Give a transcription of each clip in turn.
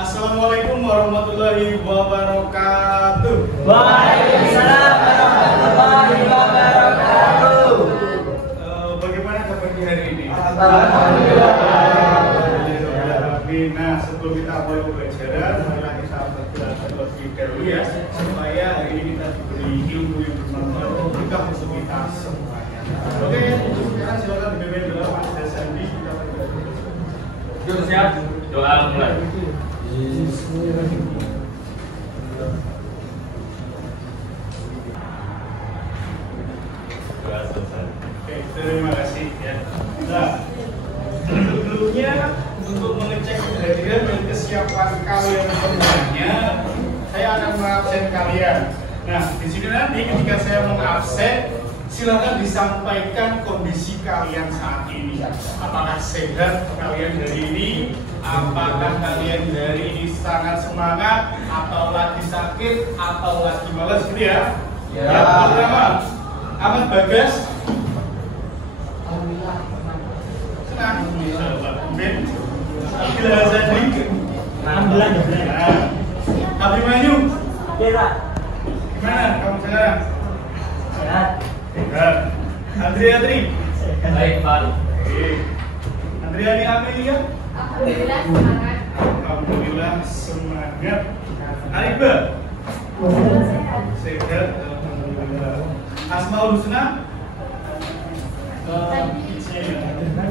Assalamualaikum warahmatullahi wabarakatuh. Waalaikumsalam warahmatullahi wabarakatuh. Bagaimana kabar di hari ini? Alhamdulillah. Nah, sebelum kita mulai pembelajaran, marilah kita belajar terlebih dahulu ya, supaya hari ini kita diberi ilmu yang bermanfaat untuk kita musuh kita semuanya. Oke, untuk sekarang silakan dipimpin doa Mas Sandi. Kita belajar. Siap, doa mulai. Doa selesai. Oke, terima kasih ya. Nah, sebelumnya untuk mengecek kehadiran dan kesiapan kalian semuanya, saya akan mengabsen kalian. Nah, di sini nanti ketika saya mengabsen, silakan disampaikan kondisi kalian saat ini. Apakah sehat kalian hari ini? Apakah kalian hari ini sangat semangat? Atau lagi sakit? Atau lagi malas gitu ya? Ya. Yang pertama, Ahmad Bagas. Senang. Ben. Abdul Hazadi. Alhamdulillah. Abimanyu. Kira. Gimana kamu sekarang? Sehat. Sehat. Andriatri. Baik, Pak. Oke. Andriani Amelia. Alhamdulillah semangat. Alhamdulillah semangat. Ariba. Sehat. Alhamdulillah. Asmaul Husna.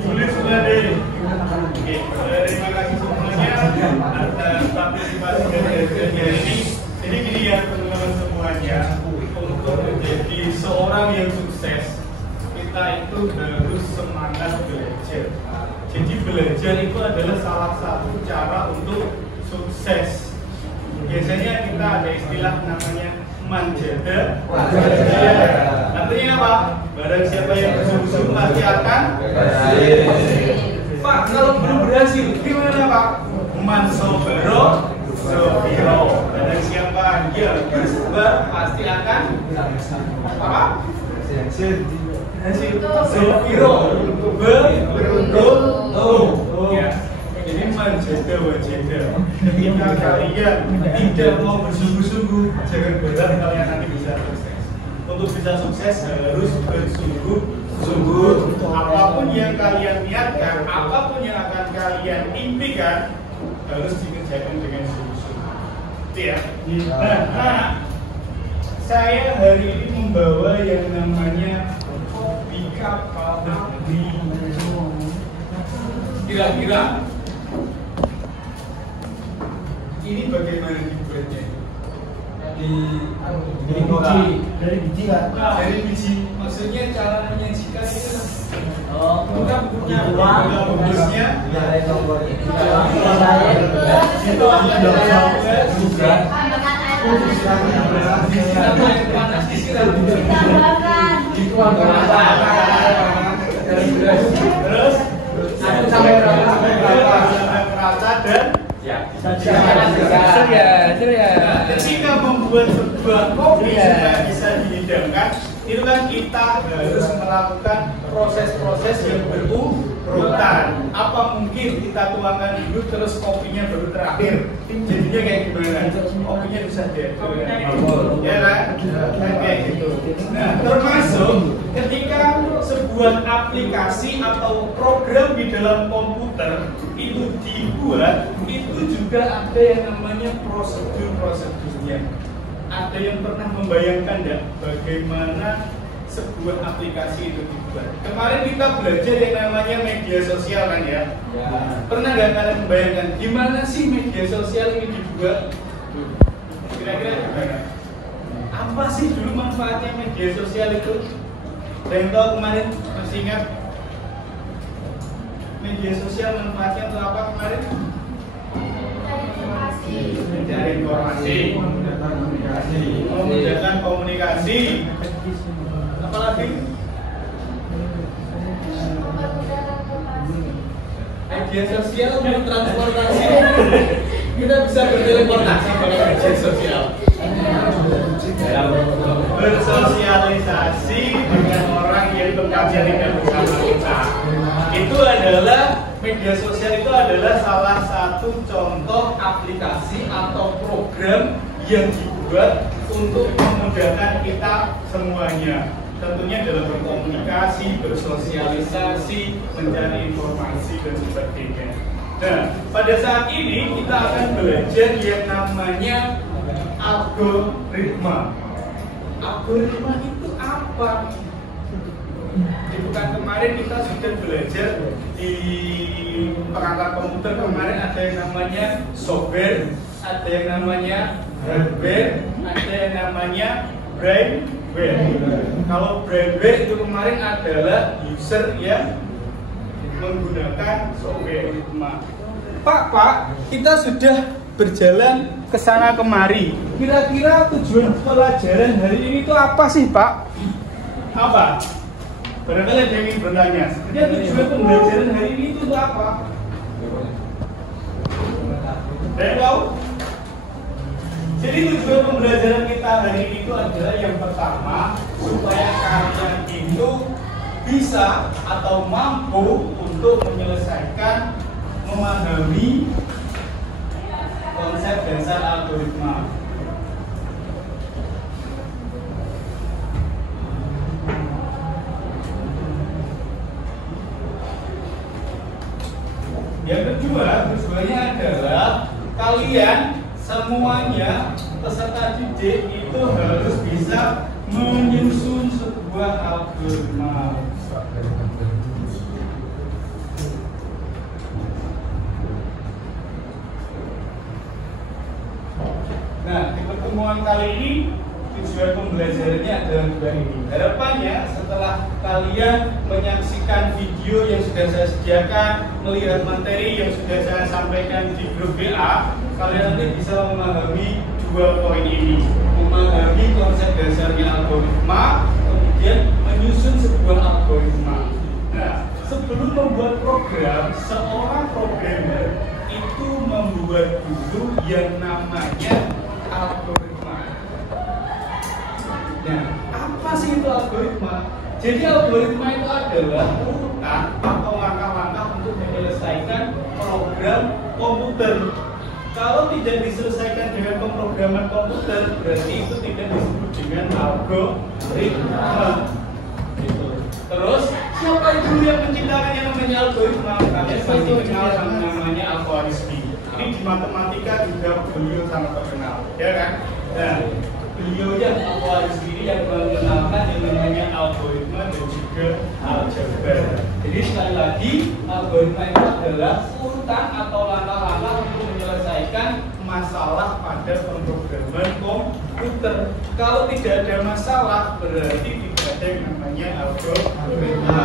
Juli Sulade. Oke, terima kasih semuanya atas partisipasi dan kajian hari ini. Jadi gini ya teman-teman semuanya, untuk menjadi seorang yang sukses, kita itu harus semangat belajar. Jadi belajar itu adalah salah satu cara untuk sukses. Biasanya kita ada istilah namanya manjada. Artinya apa? Barang siapa yang bersungguh-sungguh pasti akan berhasil. Pak, kalau belum berhasil, gimana Pak? Man sobaro, sobiro. Barang siapa yang bersabar pasti akan apa? Hasil. Sobiro, beruntung. Ya. Jadi manjada wajada. Ketika kalian tidak mau bersungguh-sungguh, jangan berharap kalian nanti bisa sukses. Untuk bisa sukses harus bersungguh-sungguh. Apapun yang kalian niatkan, apapun yang akan kalian impikan, harus dikerjakan dengan sungguh-sungguh. Itu ya. Nah, saya hari ini membawa yang namanya kopi kapal api. Kira-kira ini bagaimana dibuatnya? Dari biji kan? Dari biji. Maksudnya cara menyajikan itu. Bukan punya bungkusnya. Itu ada juga. Disiram air panas, disiram. Terus sampai rata dan ketika membuat sebuah kopi supaya bisa dihidangkan, itu kan kita harus melakukan proses-proses yang berurutan. Apa mungkin kita tuangkan dulu terus kopinya baru terakhir? Jadinya kayak gimana? Kopinya bisa diatur, ya kan? Kayak gitu. Nah, termasuk ketika sebuah aplikasi atau program di dalam komputer itu dibuat, itu juga ada yang namanya prosedurnya. Ada yang pernah membayangkan enggak bagaimana sebuah aplikasi itu dibuat? Kemarin kita belajar yang namanya media sosial kan ya? Pernah nggak kalian membayangkan gimana sih media sosial ini dibuat? Kira-kira gimana? Apa sih dulu manfaatnya media sosial itu? Dan tahu kemarin masih ingat media sosial manfaatnya untuk apa kemarin? Mencari informasi, memudahkan komunikasi. Apalagi media sosial untuk transportasi. Kita bisa berteleportasi pada media sosial. Bersosialisasi dengan orang yang bekerja tidak bersama kita. Itu adalah Media sosial itu adalah salah satu contoh aplikasi atau program yang dibuat untuk memudahkan kita semuanya. Tentunya dalam berkomunikasi, bersosialisasi, mencari informasi dan sebagainya. Nah, pada saat ini kita akan belajar yang namanya algoritma. Algoritma itu apa? Di pekan kemarin kita sudah belajar di perangkat komputer kemarin ada yang namanya software, ada yang namanya hardware, ada yang namanya brainware. Kalau brainware itu kemarin adalah user yang menggunakan software. Pak, kita sudah berjalan ke sana kemari. Kira-kira tujuan pelajaran hari ini itu apa sih, Pak? Apa? Barangkali ada yang ingin bertanya. Sebenarnya tujuan pembelajaran hari ini itu apa? Ada yang tahu? Jadi tujuan pembelajaran kita hari ini itu adalah yang pertama, supaya kalian itu bisa atau mampu untuk menyelesaikan, memahami konsep dasar algoritma. Yang kedua, tujuannya adalah kalian semuanya peserta didik itu harus bisa menyusun sebuah algoritma. Nah, di pertemuan kali ini tujuan pembelajarannya adalah dua ini. Harapannya setelah kalian menyaksikan video yang sudah saya sediakan, melihat materi yang sudah saya sampaikan di grup WA, kalian nanti bisa memahami dua poin ini. Memahami konsep dasarnya algoritma, kemudian menyusun sebuah algoritma. Nah, sebelum membuat program, seorang programmer itu membuat dulu yang namanya algoritma. Nah, apa sih itu algoritma? Jadi algoritma itu adalah urutan atau langkah-langkah untuk menyelesaikan program komputer. Kalau tidak diselesaikan dengan pemrograman komputer, berarti itu tidak disebut dengan algoritma. Gitu. Terus, siapa itu yang menciptakan yang namanya algoritma? Kalian pasti kenal yang namanya Al-Khwarizmi. Ini di matematika juga beliau sangat terkenal, ya kan? Nah, beliau yang Al-Khwarizmi yang mengenalkan yang namanya algoritma dan juga aljabar. Jadi sekali lagi, algoritma itu adalah urutan atau langkah-langkah untuk menyelesaikan masalah pada pemrograman komputer. Kalau tidak ada masalah, berarti tidak ada yang namanya algoritma.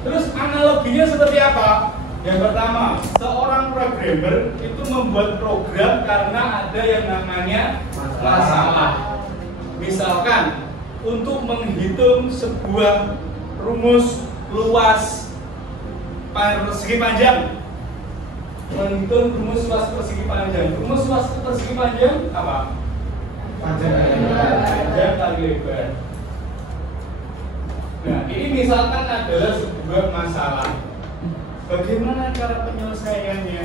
Terus analoginya seperti apa? Yang pertama, seorang programmer itu membuat program karena ada yang namanya masalah. Misalkan, untuk menghitung sebuah rumus luas persegi panjang, menghitung rumus luas persegi panjang. Rumus luas persegi panjang apa? Panjang kali lebar. Nah, ini misalkan adalah sebuah masalah. Bagaimana cara penyelesaiannya?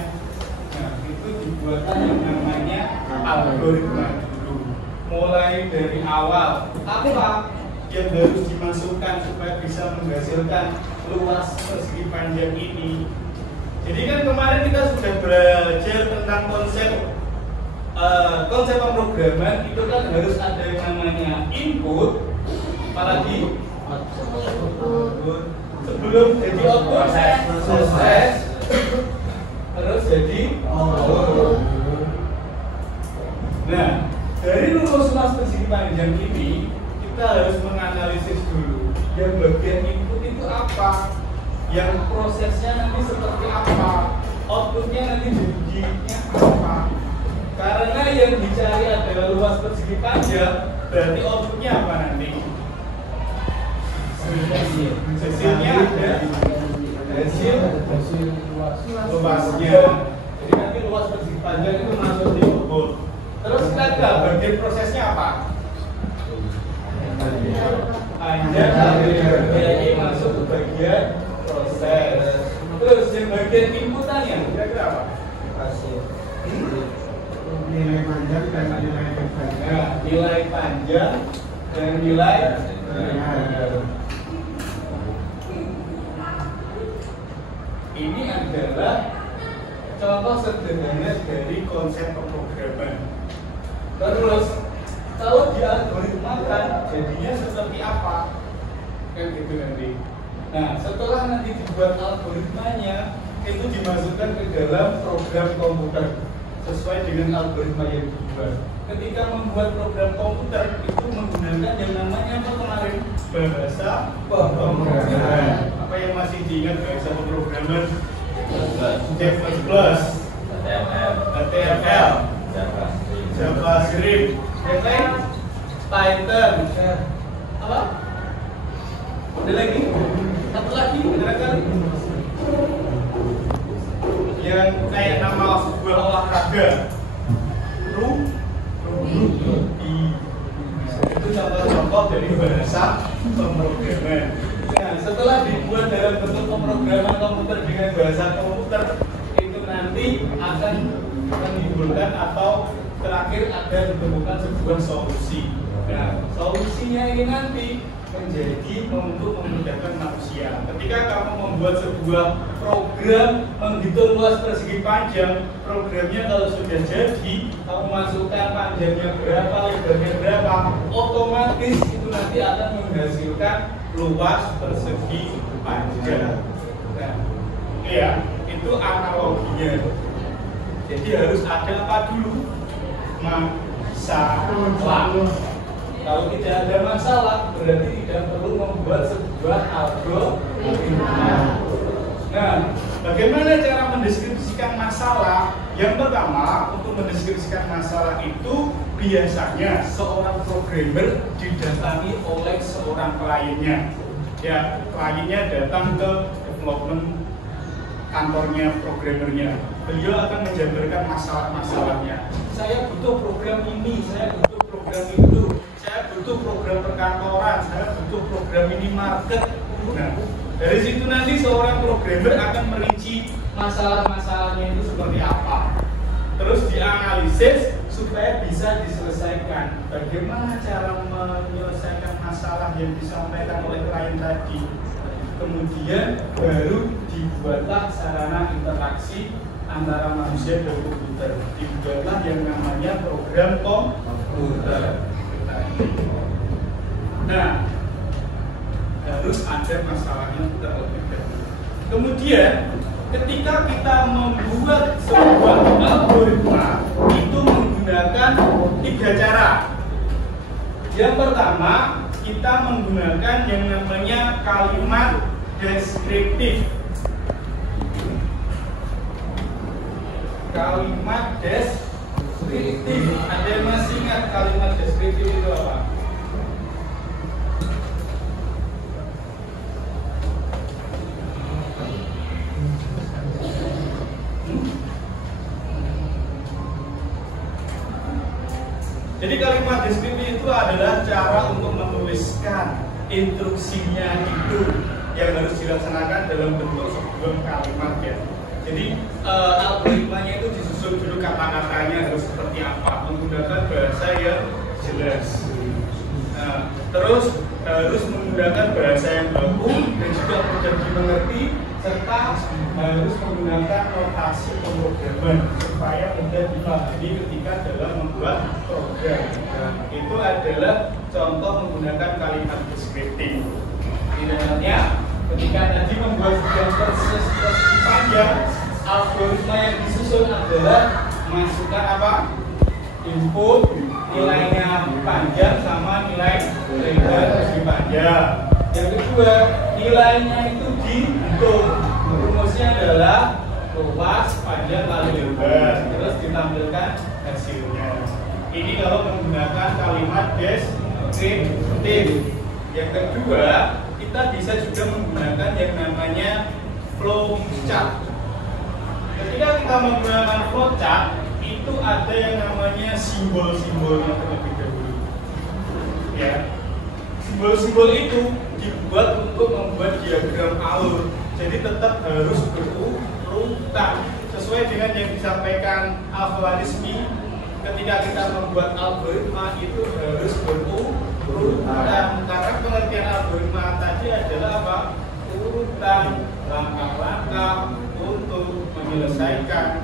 Nah, itu dibuatkan yang namanya algoritma dulu. Mulai dari awal, apa yang harus dimasukkan supaya bisa menghasilkan luas persegi panjang ini. Jadi kan kemarin kita sudah belajar tentang konsep pemrograman. Itu kan harus ada yang namanya input, apalagi sebelum jadi output proses, terus jadi output. Nah, dari rumus luas persegi panjang ini kita harus menganalisis dulu yang bagian input itu apa, yang prosesnya nanti seperti apa, outputnya nanti jadinya apa. Karena yang dicari adalah luas persegi panjang, berarti outputnya apa nanti? Hasilnya ada hasil luasnya. Jadi nanti luas persegi panjang itu masuk di output. Terus kita lihat bagian prosesnya apa? Panjang dari masuk ke bagian proses. Terus yang bagian input Nah, nilai panjang dan nilai ini adalah contoh sederhana dari konsep pemrograman. Terus kalau dialgoritmakan jadinya seperti apa? Kan gitu nanti. Nah, setelah nanti dibuat algoritmanya itu dimasukkan ke dalam program komputer sesuai dengan algoritma yang dibuat. Ketika membuat program komputer itu menggunakan yang namanya apa kemarin? Bahasa pemrograman. Apa yang masih diingat bahasa pemrograman? C++, HTML, JavaScript, yang lain? Python, apa? Ada lagi? Satu lagi, barangkali? Yang kayak nama sebuah olahraga, itu contoh-contoh dari bahasa pemrograman. Nah, setelah dibuat dalam bentuk pemrograman komputer dengan bahasa komputer, itu nanti akan menimbulkan atau terakhir ada ditemukan sebuah solusi. Nah, solusinya ini nanti menjadi untuk memudahkan manusia. Ketika kamu membuat sebuah program menghitung luas persegi panjang, programnya kalau sudah jadi, kamu masukkan panjangnya berapa, lebarnya berapa, otomatis itu nanti akan menghasilkan luas persegi panjang. Nah, ya, itu analoginya. Jadi harus ada apa dulu? Masalah. Kalau tidak ada masalah, berarti tidak perlu membuat sebuah algoritma. Nah, bagaimana cara mendeskripsikan masalah? Yang pertama, untuk mendeskripsikan masalah itu biasanya seorang programmer didatangi oleh seorang kliennya. Ya, kliennya datang ke development kantornya programmernya. Beliau akan menjabarkan masalah-masalahnya. Saya butuh program ini, saya butuh program itu. Saya butuh program perkantoran, saya butuh program minimarket. Nah, dari situ nanti seorang programmer akan merinci masalah-masalahnya itu seperti apa. Terus dianalisis supaya bisa diselesaikan. Bagaimana cara menyelesaikan masalah yang disampaikan oleh klien tadi. Kemudian baru dibuatlah sarana interaksi antara manusia dan komputer. Dibuatlah yang namanya program komputer. Nah, harus ada masalahnya terlebih dahulu. Kemudian, ketika kita membuat sebuah algoritma, itu menggunakan 3 cara. Yang pertama, kita menggunakan yang namanya kalimat deskriptif. Kalimat deskriptif. Ada yang masih ingat kalimat deskriptif itu apa? Jadi kalimat deskriptif itu adalah cara untuk menuliskan instruksinya itu yang harus dilaksanakan dalam bentuk sebuah kalimat ya. Jadi algoritmanya itu disusun dulu kata-katanya harus seperti apa, menggunakan bahasa yang jelas. Nah, terus harus menggunakan bahasa yang baku dan juga mudah dimengerti, serta harus menggunakan notasi pemrograman supaya mudah dipahami ketika dalam membuat program. Nah, itu adalah contoh menggunakan kalimat deskriptif. Misalnya, ketika tadi membuat sebuah persegi panjang, algoritma yang disusun adalah masukkan apa? Input nilainya panjang sama nilai lebar persegi panjang. Yang kedua, nilainya itu dihitung. Rumusnya adalah luas panjang kali lebar, terus ditampilkan hasilnya. Ini kalau menggunakan kalimat deskriptif. Yang kedua, kita bisa juga menggunakan yang namanya flowchart. Ketika kita menggunakan flowchart, itu ada yang namanya simbol-simbolnya terlebih dahulu. Ya, simbol-simbol itu dibuat untuk membuat diagram alur. Jadi tetap harus berurutan sesuai dengan yang disampaikan Al-Khwarizmi ketika kita membuat algoritma itu harus berurutan, karena pengertian algoritma tadi adalah apa? Urutan langkah-langkah untuk menyelesaikan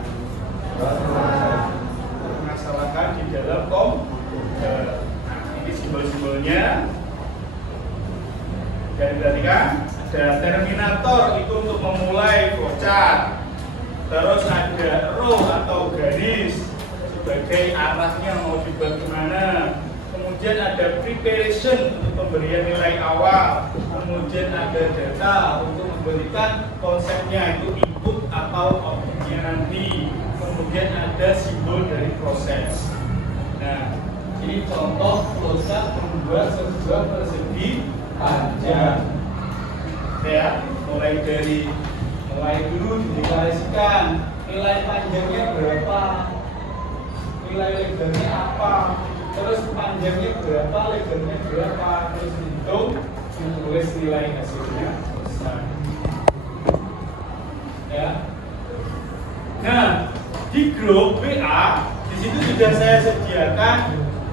permasalahan di dalam komputer. Ini simbol-simbolnya. Dan perhatikan, ada terminator itu untuk memulai bocah. Terus ada row atau garis sebagai arahnya mau dibuat kemana. Kemudian ada preparation untuk pemberian nilai awal. Kemudian ada data untuk memberikan konsepnya, itu input atau outputnya nanti. Kemudian ada simbol dari proses. Nah, ini contoh flowchart membuat sebuah persegi panjang. Ya, mulai dulu dideklarasikan nilai panjangnya berapa, nilai lebarnya apa, terus panjangnya berapa, lebarnya berapa, terus dihitung, ditulis nilai hasilnya. Ya. Nah, di grup WA di situ sudah saya sediakan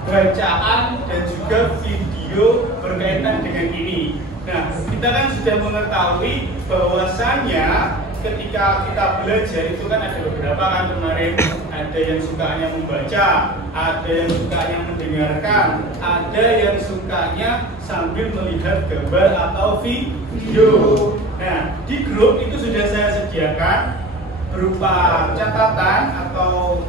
bacaan dan juga video berkaitan dengan ini. Nah, kita kan sudah mengetahui bahwasannya ketika kita belajar itu kan ada beberapa kan kemarin, ada yang sukanya membaca, ada yang sukanya mendengarkan, ada yang sukanya sambil melihat gambar atau video. Nah, di grup itu sudah saya sediakan berupa catatan atau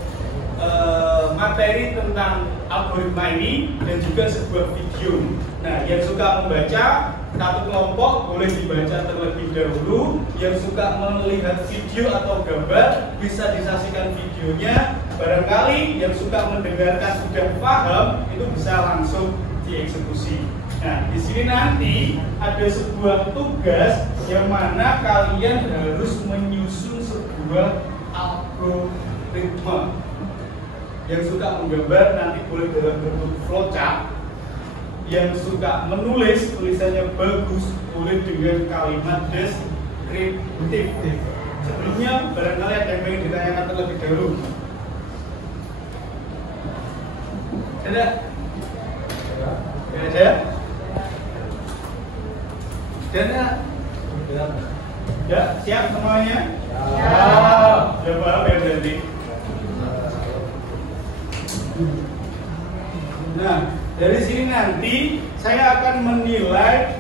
materi tentang algoritma ini dan juga sebuah video. Nah, yang suka membaca satu kelompok boleh dibaca terlebih dahulu. Yang suka melihat video atau gambar bisa disaksikan videonya. Barangkali yang suka mendengarkan sudah paham, itu bisa langsung dieksekusi. Nah, di sini nanti ada sebuah tugas yang mana kalian harus menyusun sebuah algoritma. Yang suka menggambar nanti boleh dalam bentuk flowchart. Yang suka menulis, tulisannya bagus, boleh dengan kalimat deskriptif. Sebelumnya barangkali ada yang ingin ditanyakan terlebih dahulu. Ada? Ada? Ada? Ya, siap semuanya? Ya. Ya, paham ya berarti. Nah, dari sini nanti saya akan menilai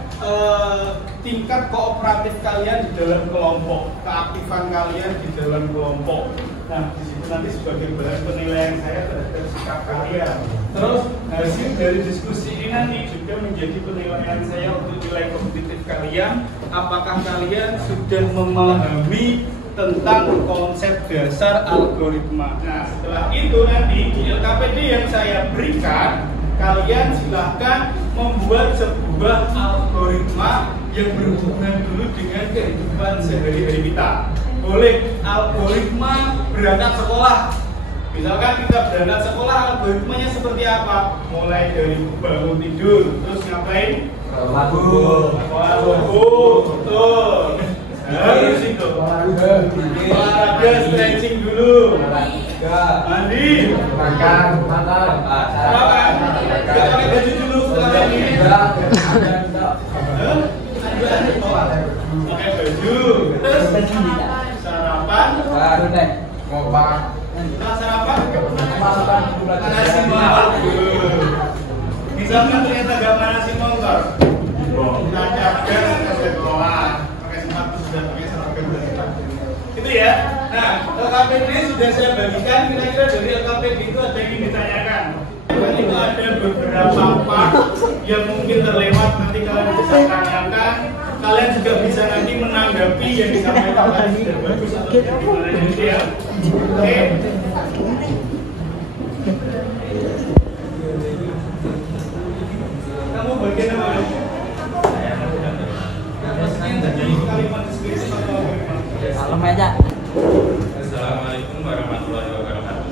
tingkat kooperatif kalian di dalam kelompok, keaktifan kalian di dalam kelompok. Nah, di situ nanti sebagai bahan penilaian saya terhadap sikap kalian. Terus hasil dari diskusi ini nanti juga menjadi penilaian saya untuk nilai kognitif kalian. Apakah kalian sudah memahami tentang konsep dasar algoritma. Nah, setelah itu nanti di LKPD yang saya berikan, kalian silahkan membuat sebuah algoritma yang berhubungan dulu dengan kehidupan sehari-hari kita. Boleh algoritma berangkat sekolah. Misalkan kita berangkat sekolah, algoritmanya seperti apa? Mulai dari bangun tidur, terus ngapain? Betul. Harus itu. Olahraga, stretching dulu. Mandi. Makan. Sarapan. Kita pakai baju dulu setelah ini. Pakai baju. Terus sarapan. Ngopak. Setelah sarapan, nasi motor. Misalkan ternyata gak nasi motor, kita capek ke sekolah. Sudah pakai seragam dan itu ya. Nah, LKPD sudah saya bagikan. Kira-kira dari LKPD itu ada yang ditanyakan. Dan itu ada beberapa part yang mungkin terlewat, nanti kalian bisa tanyakan. Kalian juga bisa nanti menanggapi yang disampaikan tadi sudah bagus atau tidak gimana gitu ya. Oke. Kamu bagian apa? Salam aja. Assalamualaikum warahmatullahi wabarakatuh.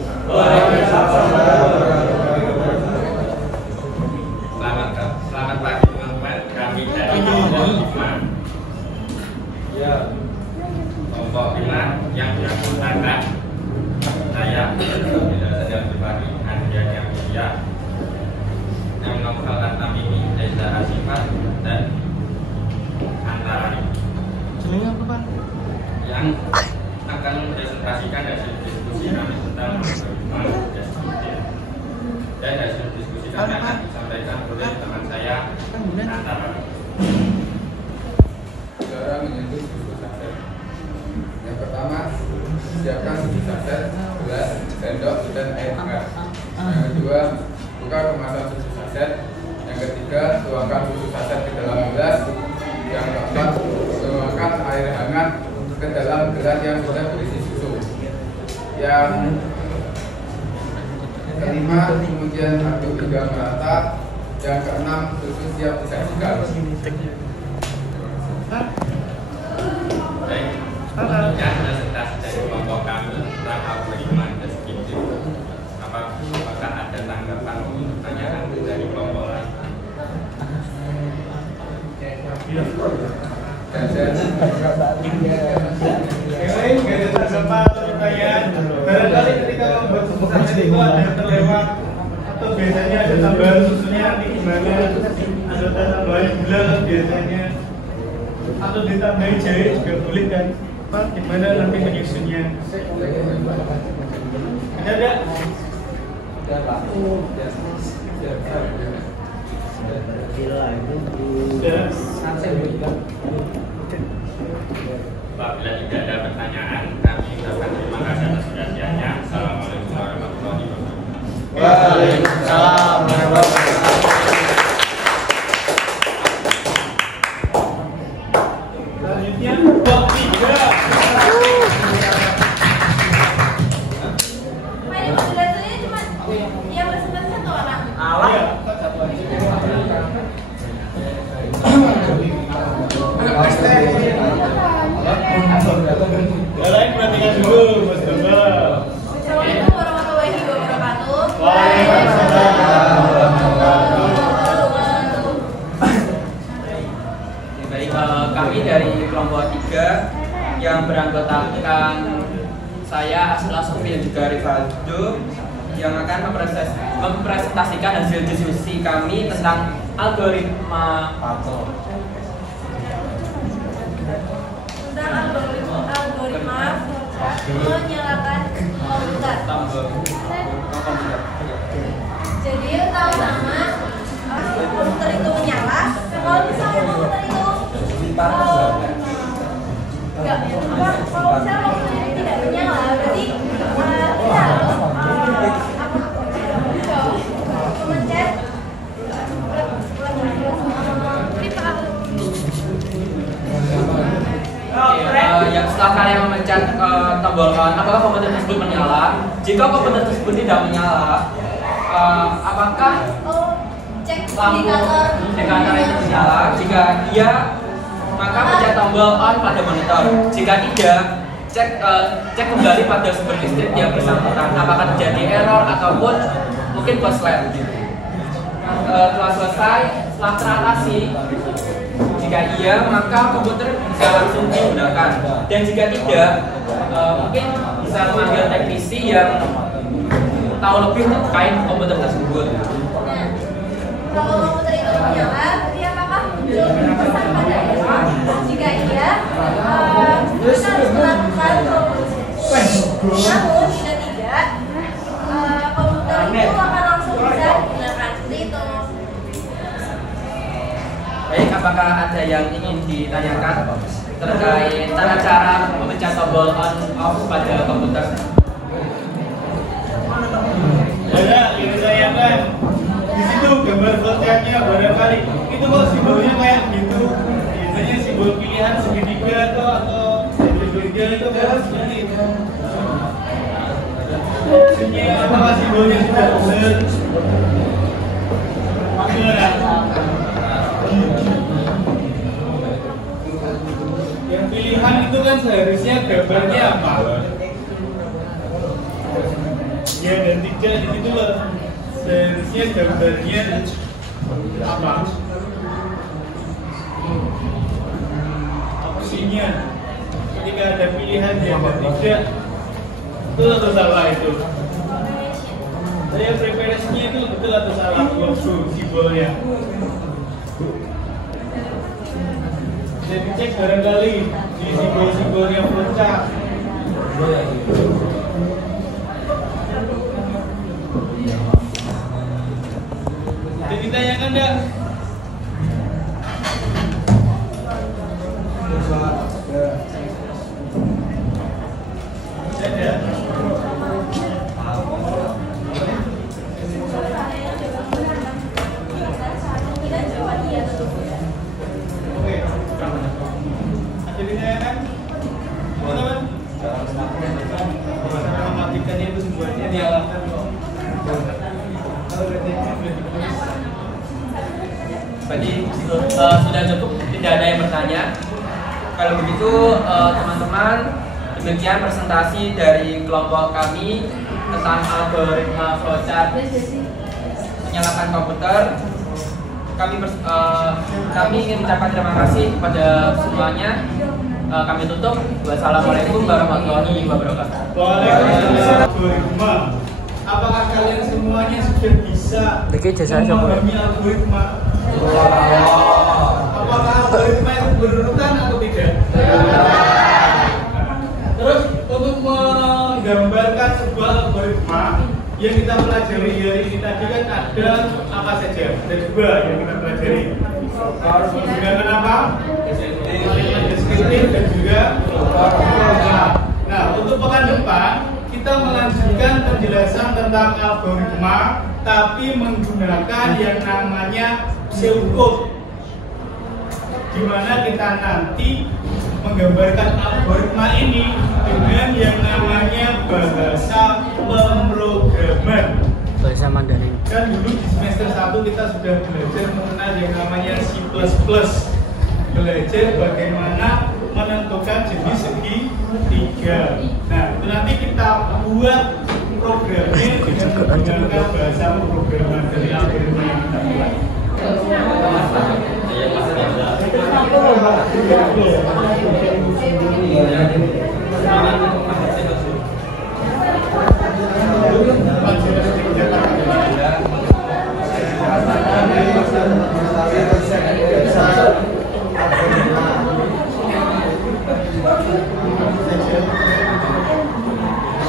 Selamat pagi teman-teman. Kami dari kelompok 5. Kelompok 5 yang bersangkutan saya ya. Yang nomor kata mimi, Eza Asifat dan antara Jenengnya apa, Pak? yang akan mempresentasikan hasil diskusi kami tentang dan hasil diskusi kami akan disampaikan oleh teman saya antara. Saudara menyentuh susu saset. Yang pertama, siapkan susu saset, gelas, sendok, dan air hangat. Yang kedua, buka kemasan susu saset. Yang ketiga, tuangkan susu saset ke dalam gelas. Yang keempat, tuangkan air hangat ke dalam gelas yang sudah berisi susu. Yang kelima, kemudian aduk hingga merata. Yang keenam, susu siap disajikan. Baik, selanjutnya presentasi dari kelompok kami tentang algoritma dan skincare. Apakah ada tanggapan atau pertanyaan dari kelompok lain? Yang lain nggak ada tanggapan atau pertanyaan. Barangkali ketika membuat susu saset itu ada yang terlewat atau biasanya ada tambahan susunya nanti gimana? Ada tambahan gula biasanya atau ditambahin jahe juga boleh kan? Pak, gimana nanti menyusunnya? Ada? Apabila tidak ada pertanyaan, kami ucapkan terima kasih atas perhatiannya. Assalamualaikum warahmatullahi wabarakatuh. Waalaikumsalam warahmatullahi wabarakatuh. Selanjutnya kelompok 3. Pak, ini moderatornya cuma yang bersifat satu orang. Iya. Yang lain perhatikan dulu, Mas Bambang. Assalamualaikum warahmatullahi wabarakatuh. Waalaikumsalam warahmatullahi wabarakatuh. Baik, kami dari kelompok 3 yang beranggotakan saya Asla Sofi dan juga Rivaldo yang akan mempresentasikan hasil diskusi kami tentang algoritma menyalakan komputer. Jadi utama komputer itu menyala. Kalau misalnya komputer itu enggak, kalau misalnya komputer ini tidak menyala, berarti kita harus memencet yang setelah kalian memencet tombol on, apakah komputer tersebut menyala? Jika komputer tersebut tidak menyala, apakah cek lampu indikator itu menyala? Jika iya, maka pencet tombol on pada monitor. Jika tidak, cek kembali pada sumber listrik yang bersangkutan. Apakah terjadi error ataupun mungkin korslet. Setelah selesai, setelah teratasi, jika iya, maka komputer bisa langsung digunakan. Dan jika tidak, mungkin bisa memanggil teknisi yang tahu lebih terkait komputer tersebut. Nah, kalau komputer itu menyala, berarti apakah muncul pesan pada error? Jika iya, kita harus melakukan troubleshooting. Namun jika tidak, komputer itu akan langsung bisa digunakan seperti itu. Baik, apakah ada yang ingin ditanyakan terkait tata cara memencet tombol on off pada komputer? Ada yang ditanyakan di situ gambar flowchartnya barangkali itu kok simbolnya kayak gitu. Biasanya simbol pilihan segitiga atau segitiga itu kan seperti itu. Maksudnya apakah simbolnya sudah benar? Gimana? Yang pilihan itu kan seharusnya gambarnya apa? Ya dan tidak di situ loh. Seharusnya gambarnya apa? Opsinya ketika ada pilihan ya dan tidak itu atau salah itu? Saya preferensinya itu betul atau salah bro simbolnya. Saya dicek barangkali di simbol-simbolnya flowchart. Jadi ditanyakan enggak? Ada. Oke. Ada ditanyakan? Teman-teman? Mematikannya itu semuanya dialahkan kok. Berarti sudah cukup, tidak ada yang bertanya. Kalau begitu teman-teman, demikian presentasi dari kelompok kami tentang algoritma flowchart menyalakan komputer. Kami ingin mengucapkan terima kasih kepada semuanya. Kami tutup. Wassalamualaikum warahmatullahi wabarakatuh. Waalaikumsalam. Apakah kalian semuanya sudah bisa memahami algoritma? Apakah algoritma itu berurutan atau tidak? Terus untuk menggambarkan sebuah algoritma yang kita pelajari hari ini tadi kan ada apa saja? Ada dua yang kita pelajari. Menggunakan apa? Deskriptif dan juga flowchart. Nah, untuk pekan depan kita melanjutkan penjelasan tentang algoritma, tapi menggunakan yang namanya pseudocode, di mana kita nanti menggambarkan algoritma ini dengan yang namanya bahasa pemrograman. Bahasa Mandarin. Kan dulu di semester 1 kita sudah belajar mengenal yang namanya C++. Belajar bagaimana menentukan jenis segitiga. Nah, itu nanti kita buat programnya dengan menggunakan bahasa pemrograman dari algoritma yang kita buat.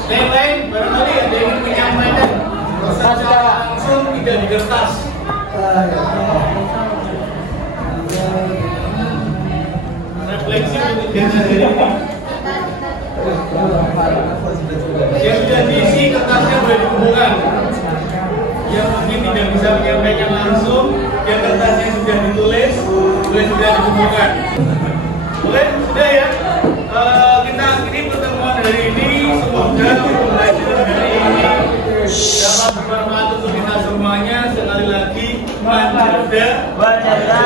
Lain-lain barangkali ada yang ingin menyampaikan secara langsung, tidak di kertas. Refleksi untuk dana hari ini. Yang sudah diisi kertasnya boleh dikumpulkan. Yang mungkin tidak bisa menyampaikan langsung, yang kertasnya sudah ditulis, boleh sudah dikumpulkan. Boleh, sudah ya. Kita akhiri pertemuan hari ini. Semoga pembelajaran hari ini dapat bermanfaat untuk kita semuanya. Sekali lagi, manjada wajada.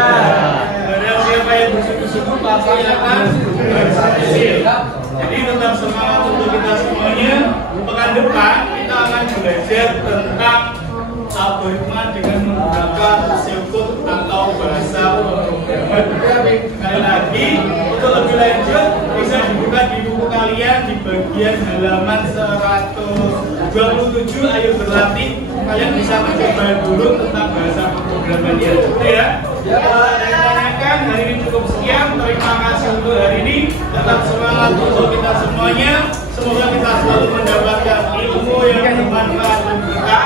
Barang siapa yang bersungguh-sungguh pasti akan berhasil. Jadi tetap semangat untuk kita semuanya. Pekan depan kita akan belajar tentang algoritma dengan menggunakan pseudocode atau bahasa pemrograman. Sekali lagi, untuk lebih lanjut bisa dibuka di buku kalian di bagian halaman 127. Ayo berlatih, kalian bisa mencoba dulu tentang bahasa pemrogramannya. Oke ya? Kalau ada yang tanyakan, hari ini cukup sekian. Terima kasih untuk hari ini. Tetap semangat untuk kita semuanya. Semoga kita selalu mendapatkan ilmu yang bermanfaat untuk kita.